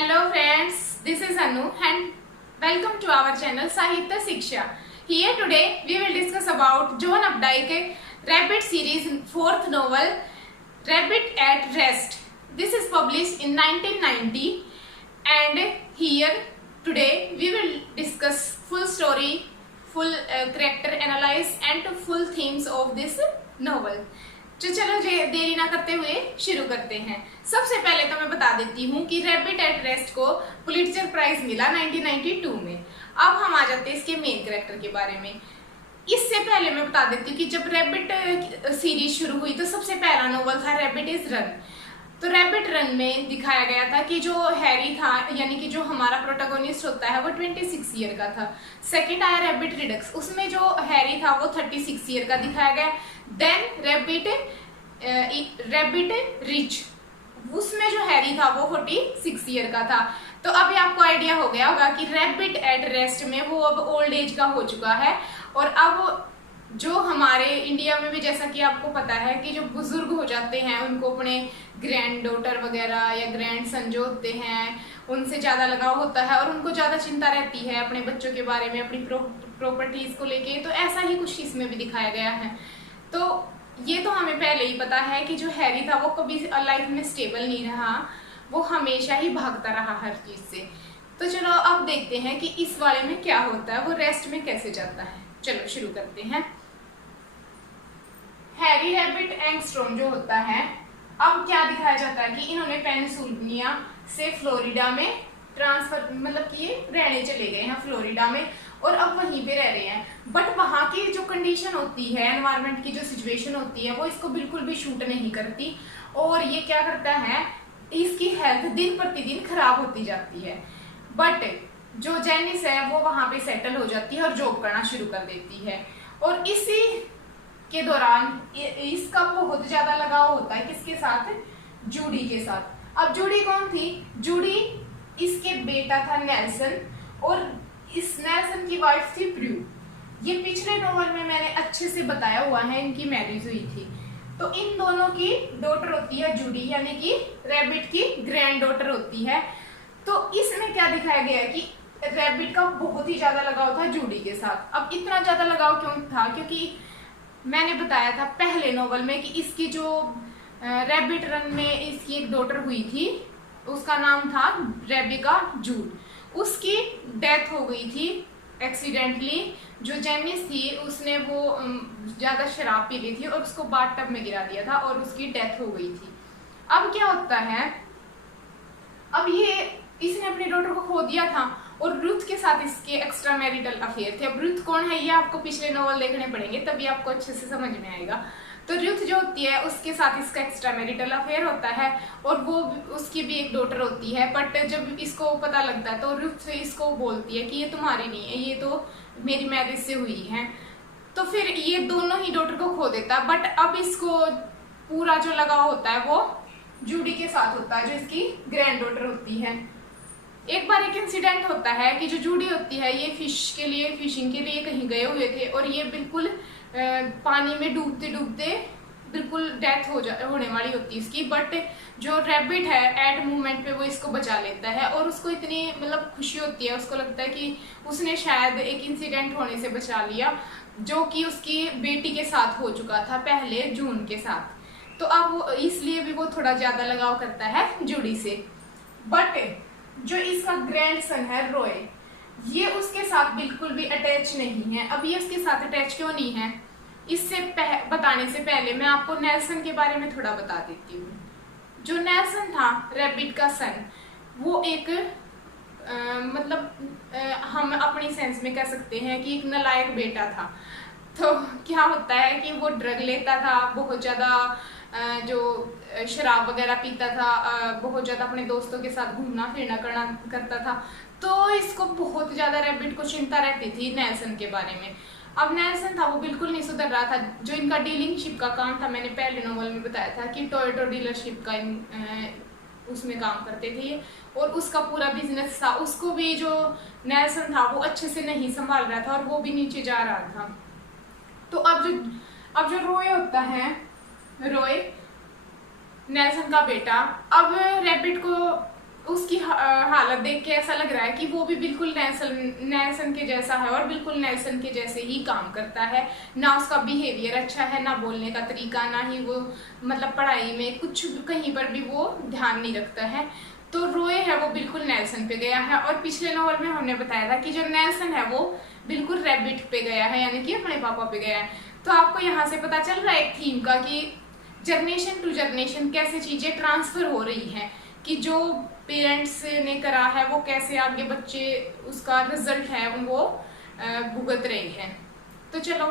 Hello friends, this is Anu and welcome to our channel Sahitya Shiksha. Here today we will discuss about John Updike Rabbit series 4th novel Rabbit at Rest. This is published in 1990 and here today we will discuss full story, full character analysis and full themes of this novel. तो चलो देरी ना करते हुए शुरू करते हैं। सबसे पहले तो मैं बता देती हूँ कि रैबिट एट रेस्ट को पुलिट्जर प्राइज मिला 1992 में। अब हम आ जाते हैं इसके मेन कैरेक्टर के बारे में। इससे पहले मैं बता देती हूँ कि जब रैबिट सीरीज शुरू हुई तो सबसे पहला नोवेल था रैबिट इज रन। तो रैबिट रन में दिखाया गया था कि जो हैरी था यानी कि जो हमारा प्रोटोगोनिस्ट होता है वो 26 ईयर का था। सेकंड आया रैबिट रिडक्स, उसमें जो हैरी था वो 36 ईयर का दिखाया गया। देन रैबिट रिच, उसमें जो हैरी था वो 46 ईयर का था। तो अभी आपको आइडिया हो गया होगा कि रैबिट एट रेस्ट में वो अब ओल्ड एज का हो चुका है। और अब जो हमारे इंडिया में भी जैसा कि आपको पता है कि जो बुजुर्ग हो जाते हैं उनको अपने ग्रैंड डॉटर वगैरह या ग्रैंड सन जो होते हैं उनसे ज़्यादा लगाव होता है और उनको ज़्यादा चिंता रहती है अपने बच्चों के बारे में, अपनी प्रॉपर्टीज़ को लेके। तो ऐसा ही कुछ इसमें भी दिखाया गया है। तो ये तो हमें पहले ही पता है कि जो हैरी था वो कभी लाइफ में स्टेबल नहीं रहा, वो हमेशा ही भागता रहा हर चीज़ से। तो चलो अब देखते हैं कि इस वाले में क्या होता है, वो रेस्ट में कैसे जाता है। चलो शुरू करते हैं। हैरी रैबिट एंगस्ट्रॉम जो होता है, अब क्या दिखाया जाता है कि इन्होंने पेनिसुल्वेनिया से फ्लोरिडा में ट्रांसफर मतलब कि ये रहने चले गए हैं फ्लोरिडा में और अब वहीं पे रह रहे हैं। बट वहाँ की जो कंडीशन होती है, एनवायरनमेंट की जो सिचुएशन होती है वो इसको बिल्कुल भी शूट नहीं करती और ये क्या करता है, इसकी हेल्थ दिन प्रतिदिन खराब होती जाती है। बट जो जेनिस है वो वहाँ पे सेटल हो जाती है और जॉब करना शुरू कर देती है। और इसी के दौरान इसका बहुत ज्यादा लगाव होता है किसके साथ, जूडी के साथ। अब जूडी कौन थी, जूडी इसके बेटा था नेल्सन और इस नेल्सन की वाइफ थी प्रू। ये पिछले नोवेल में मैंने अच्छे से बताया हुआ है, इनकी मैरिज हुई थी। तो इन दोनों की डॉटर होती है जूडी, यानी कि रैबिट की ग्रैंड डॉटर होती है। तो इसमें क्या दिखाया गया है कि रैबिट का बहुत ही ज्यादा लगाव था जूडी के साथ। अब इतना ज्यादा लगाव क्यों था, क्योंकि मैंने बताया था पहले नोवेल में कि इसकी जो रैबिट रन में इसकी एक डॉटर हुई थी, उसका नाम था रेबिका जूड। उसकी डेथ हो गई थी एक्सीडेंटली। जो जेनिस थी उसने वो ज्यादा शराब पी ली थी और उसको बाथटब में गिरा दिया था और उसकी डेथ हो गई थी। अब क्या होता है, अब ये इसने अपनी डॉटर को खो दिया था और रुथ के साथ इसके एक्स्ट्रा मैरिटल अफेयर थे। अब रुथ कौन है ये आपको पिछले नोवेल देखने पड़ेंगे तभी आपको अच्छे से समझ में आएगा। तो रुथ जो होती है उसके साथ इसका एक्स्ट्रा मैरिटल अफेयर होता है और वो उसकी भी एक डॉटर होती है। बट जब इसको पता लगता है तो रुथ इसको बोलती है कि ये तुम्हारी नहीं है, ये तो मेरी मैरिज से हुई है। तो फिर ये दोनों ही डॉटर को खो देता है। बट अब इसको पूरा जो लगाव होता है वो जूडी के साथ होता है जो इसकी ग्रैंड डॉटर होती है। एक बार एक इंसिडेंट होता है कि जो जूडी होती है ये फिशिंग के लिए कहीं गए हुए थे और ये बिल्कुल पानी में डूबते डूबते बिल्कुल डेथ होने वाली होती है इसकी। बट जो रैबिट है एट मोमेंट पे वो इसको बचा लेता है और उसको इतनी मतलब खुशी होती है, उसको लगता है कि उसने शायद एक इंसिडेंट होने से बचा लिया जो कि उसकी बेटी के साथ हो चुका था पहले, जून के साथ। तो अब इसलिए भी वो थोड़ा ज्यादा लगाव करता है जूडी से। बट जो इसका ग्रैंड सन है रॉय, ये उसके साथ बिल्कुल भी अटैच नहीं है। अब ये उसके साथ अटैच क्यों नहीं है, इससे बताने से पहले मैं आपको नेल्सन के बारे में थोड़ा बता देती हूँ। जो नेल्सन था रैबिट का सन, वो एक हम अपनी सेंस में कह सकते हैं कि एक नालायक बेटा था। तो क्या होता है कि वो ड्रग लेता था, बहुत ज़्यादा जो शराब वगैरह पीता था, बहुत ज़्यादा अपने दोस्तों के साथ घूमना फिरना करता था। तो इसको बहुत ज़्यादा रैबिट को चिंता रहती थी नेल्सन के बारे में। अब नेल्सन था वो बिल्कुल नहीं सुधर रहा था। जो इनका डीलिंगशिप का काम था, मैंने पहले नोवेल में बताया था कि टोयोटो डीलरशिप का उसमें काम करते थे और उसका पूरा बिजनेस था। उसको भी जो नेल्सन था वो अच्छे से नहीं संभाल रहा था और वो भी नीचे जा रहा था। तो अब जो रॉय होता है, रॉय नेल्सन का बेटा, अब रैबिट को उसकी हालत देख के ऐसा लग रहा है कि वो भी बिल्कुल नेल्सन के जैसा है और बिल्कुल नेल्सन के जैसे ही काम करता है। ना उसका बिहेवियर अच्छा है, ना बोलने का तरीका, ना ही वो मतलब पढ़ाई में कुछ कहीं पर भी वो ध्यान नहीं रखता है। तो रोए है वो बिल्कुल नेल्सन पे गया है। और पिछले नॉवल में हमने बताया था कि जो नेल्सन है वो बिल्कुल रैबिट पे गया है, यानी कि अपने पापा पे गया है। तो आपको यहाँ से पता चल रहा है एक थीम का कि जनरेशन टू जनरेशन कैसे चीजें ट्रांसफर हो रही हैं, कि जो पेरेंट्स ने करा है वो कैसे आगे बच्चे उसका रिजल्ट है वो भुगत रहे हैं। तो चलो,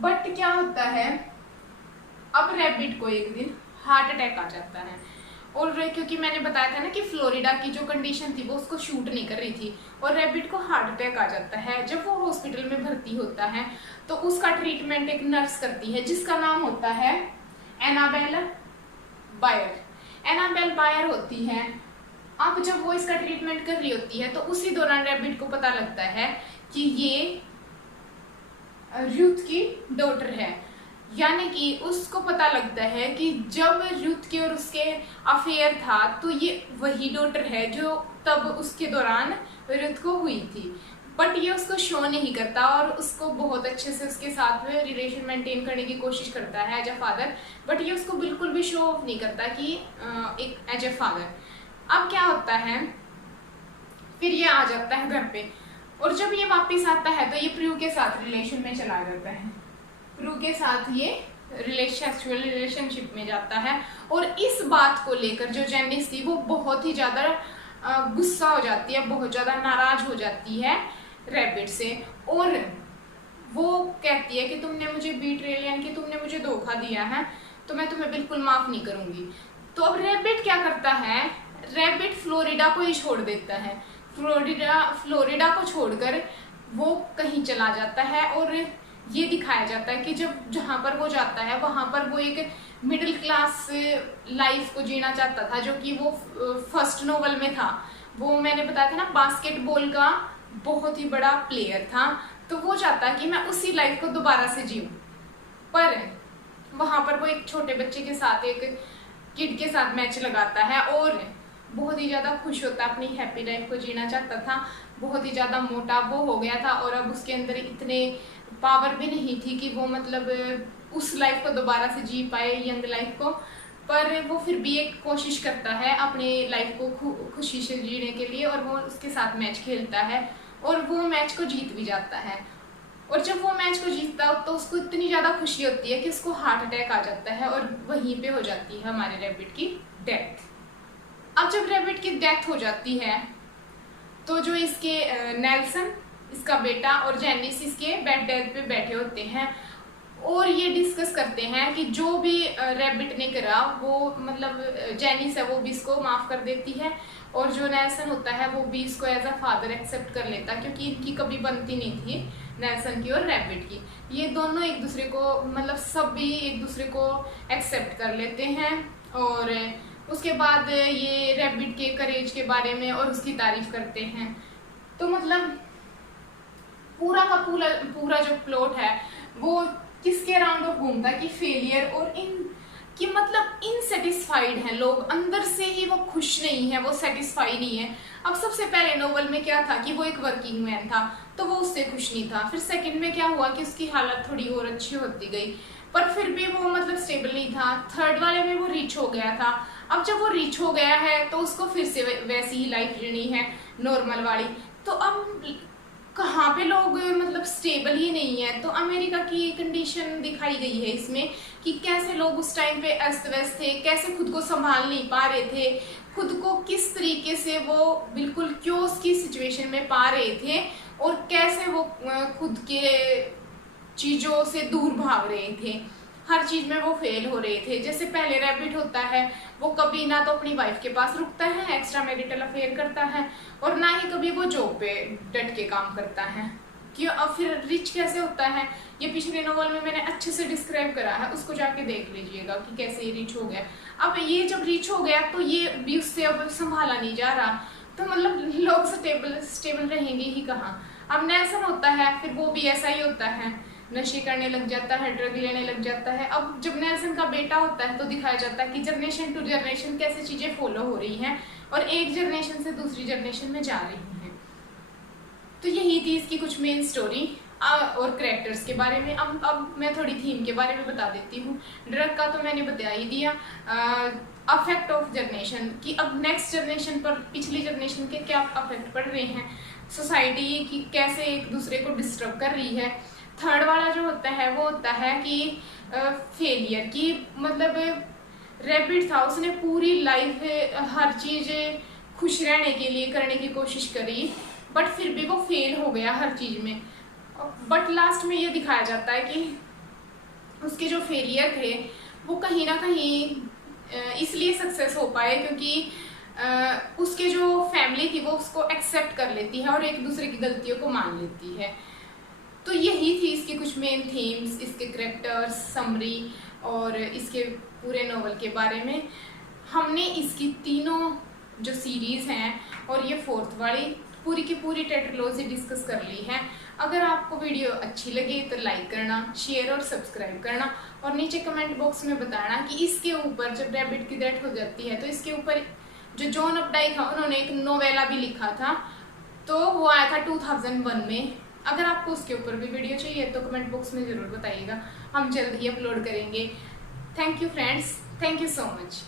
बट क्या होता है, अब रैबिट को एक दिन हार्ट अटैक आ जाता है। और क्योंकि मैंने बताया था ना कि फ्लोरिडा की जो कंडीशन थी वो उसको शूट नहीं कर रही थी, और रैबिट को हार्ट अटैक आ जाता है। जब वो हॉस्पिटल में भर्ती होता है तो उसका ट्रीटमेंट एक नर्स करती है जिसका नाम होता है एनाबेल बायर। एनाबेल बायर होती है। अब जब वो इसका ट्रीटमेंट कर रही होती है तो उसी दौरान रैबिट को पता लगता है कि ये रूथ की डॉटर है, यानी कि उसको पता लगता है कि जब रूथ के और उसके अफेयर था तो ये वही डॉटर है जो तब उसके दौरान रूथ को हुई थी। बट ये उसको शो नहीं करता और उसको बहुत अच्छे से उसके साथ में रिलेशन मेंटेन करने की कोशिश करता है एज अ फादर, बट ये उसको बिल्कुल भी शो ऑफ नहीं करता कि एक एज अ फादर। अब क्या होता है, फिर ये आ जाता है घर पे, और जब ये वापस आता है तो ये प्रू के साथ रिलेशन में चला जाता है। प्रू के साथ ये सेक्सुअल रिलेशनशिप में जाता है। और इस बात को लेकर जो जेनिस थी वो बहुत ही ज्यादा गुस्सा हो जाती है, बहुत ज्यादा नाराज हो जाती है रैबिट से, और वो कहती है कि तुमने मुझे बीट्रेल यानी कि तुमने मुझे धोखा दिया है, तो मैं तुम्हें बिल्कुल माफ नहीं करूंगी। तो अब रैबिट क्या करता है, रैबिट फ्लोरिडा को ही छोड़ देता है। फ्लोरिडा को छोड़कर वो कहीं चला जाता है, और ये दिखाया जाता है कि जब जहाँ पर वो जाता है वहां पर वो एक मिडिल क्लास लाइफ को जीना चाहता था, जो कि वो फर्स्ट नोवेल में था। वो मैंने बताया था ना, बास्केटबॉल का बहुत ही बड़ा प्लेयर था, तो वो चाहता है कि मैं उसी लाइफ को दोबारा से जीऊं। पर वहां पर वो एक छोटे बच्चे के साथ, एक किड के साथ मैच लगाता है और बहुत ही ज्यादा खुश होता है, अपनी हैप्पी लाइफ को जीना चाहता था। बहुत ही ज्यादा मोटा वो हो गया था और अब उसके अंदर इतने पावर भी नहीं थी कि वो मतलब उस लाइफ को दोबारा से जी पाए, यंग लाइफ को। पर वो फिर भी एक कोशिश करता है अपने लाइफ को खुशी से जीने के लिए, और वो उसके साथ मैच खेलता है और वो मैच को जीत भी जाता है। और जब वो मैच को जीतता है तो उसको इतनी ज्यादा खुशी होती है कि उसको हार्ट अटैक आ जाता है और वहीं पे हो जाती है हमारे रैबिट की डेथ। अब जब रैबिट की डेथ हो जाती है तो जो इसके नेल्सन इसका बेटा और जेनिस इसके बेड डेथ पे बैठे होते हैं और ये डिस्कस करते हैं कि जो भी रैबिट ने करा वो मतलब जेनिस है वो भी इसको माफ कर देती है, और जो नेल्सन होता है वो भी इसको एज अ फादर एक्सेप्ट कर लेता, क्योंकि इनकी कभी बनती नहीं थी नेल्सन की और रैबिट की। ये दोनों एक दूसरे को मतलब सब भी एक दूसरे को एक्सेप्ट कर लेते हैं। और उसके बाद ये रैबिट के करेज के बारे में और उसकी तारीफ करते हैं। तो मतलब पूरा का पूरा जो प्लॉट है वो किसके अराउंड ऑफ घूमता है कि फेलियर और कि मतलब इनसेटिस्फाइड हैं लोग, अंदर से ही वो खुश नहीं है, वो सेटिस्फाई नहीं है। अब सबसे पहले नोवेल में क्या था कि वो एक वर्किंग मैन था तो वो उससे खुश नहीं था। फिर सेकंड में क्या हुआ कि उसकी हालत थोड़ी और अच्छी होती गई, पर फिर भी वो मतलब स्टेबल नहीं था। थर्ड वाले में वो रिच हो गया था। अब जब वो रिच हो गया है तो उसको फिर से वैसी ही लाइफ जीनी है, नॉर्मल वाली। तो अब कहाँ पे लोग मतलब स्टेबल ही नहीं है। तो अमेरिका की कंडीशन दिखाई गई है इसमें कि कैसे लोग उस टाइम पे अस्त व्यस्त थे, कैसे खुद को संभाल नहीं पा रहे थे, खुद को किस तरीके से वो बिल्कुल क्योस की सिचुएशन में पा रहे थे, और कैसे वो खुद के चीजों से दूर भाग रहे थे, हर चीज में वो फेल हो रहे थे। जैसे पहले रैबिट होता है वो कभी ना तो अपनी वाइफ के पास रुकता है, एक्स्ट्रा मैरिटल अफेयर करता है, और ना ही कभी वो जॉब पे डट के काम करता है। क्यों? अब फिर रिच कैसे होता है ये पिछले नोवेल में मैंने अच्छे से डिस्क्राइब करा है, उसको जाके देख लीजिएगा कि कैसे ये रिच हो गया। अब ये जब रिच हो गया तो ये भी उससे अब संभाला नहीं जा रहा, तो मतलब लोग स्टेबल रहेंगे ही कहाँ। अब नेल्सन होता है फिर वो भी ऐसा ही होता है, नशे करने लग जाता है, ड्रग लेने लग जाता है। अब जब नेल्सन का बेटा होता है तो दिखाया जाता है कि जनरेशन टू जनरेशन कैसे चीजें फॉलो हो रही हैं, और एक जनरेशन से दूसरी जनरेशन में जा रही हैं। तो यही थी इसकी कुछ मेन स्टोरी और कैरेक्टर्स के बारे में। अब मैं थोड़ी थीम के बारे में बता देती हूँ। ड्रग का तो मैंने बता ही दिया। अफेक्ट ऑफ जनरेशन कि अब नेक्स्ट जनरेशन पर पिछली जनरेशन के क्या अफेक्ट पड़ रहे हैं, सोसाइटी की कैसे एक दूसरे को डिस्टर्ब कर रही है। थर्ड वाला जो होता है वो होता है कि फेलियर की, मतलब रैबिट था, उसने पूरी लाइफ हर चीज खुश रहने के लिए करने की कोशिश करी, बट फिर भी वो फेल हो गया हर चीज में। बट लास्ट में ये दिखाया जाता है कि उसके जो फेलियर थे वो कहीं ना कहीं इसलिए सक्सेस हो पाए क्योंकि उसके जो फैमिली थी वो उसको एक्सेप्ट कर लेती है और एक दूसरे की गलतियों को मान लेती है। तो यही थी इसकी कुछ मेन थीम्स, इसके कैरेक्टर्स, समरी और इसके पूरे नोवेल के बारे में। हमने इसकी तीनों जो सीरीज हैं और ये फोर्थ वाली पूरी की पूरी टेट्रोलॉजी डिस्कस कर ली है। अगर आपको वीडियो अच्छी लगे तो लाइक करना, शेयर और सब्सक्राइब करना, और नीचे कमेंट बॉक्स में बताना कि इसके ऊपर जब रैबिट की डेथ हो जाती है तो इसके ऊपर जो जॉन अपडाइक था उन्होंने एक नोवेला भी लिखा था, तो वो आया था 2001 में। अगर आपको उसके ऊपर भी वीडियो चाहिए तो कमेंट बॉक्स में ज़रूर बताइएगा, हम जल्द ही अपलोड करेंगे। Thank you friends, thank you so much.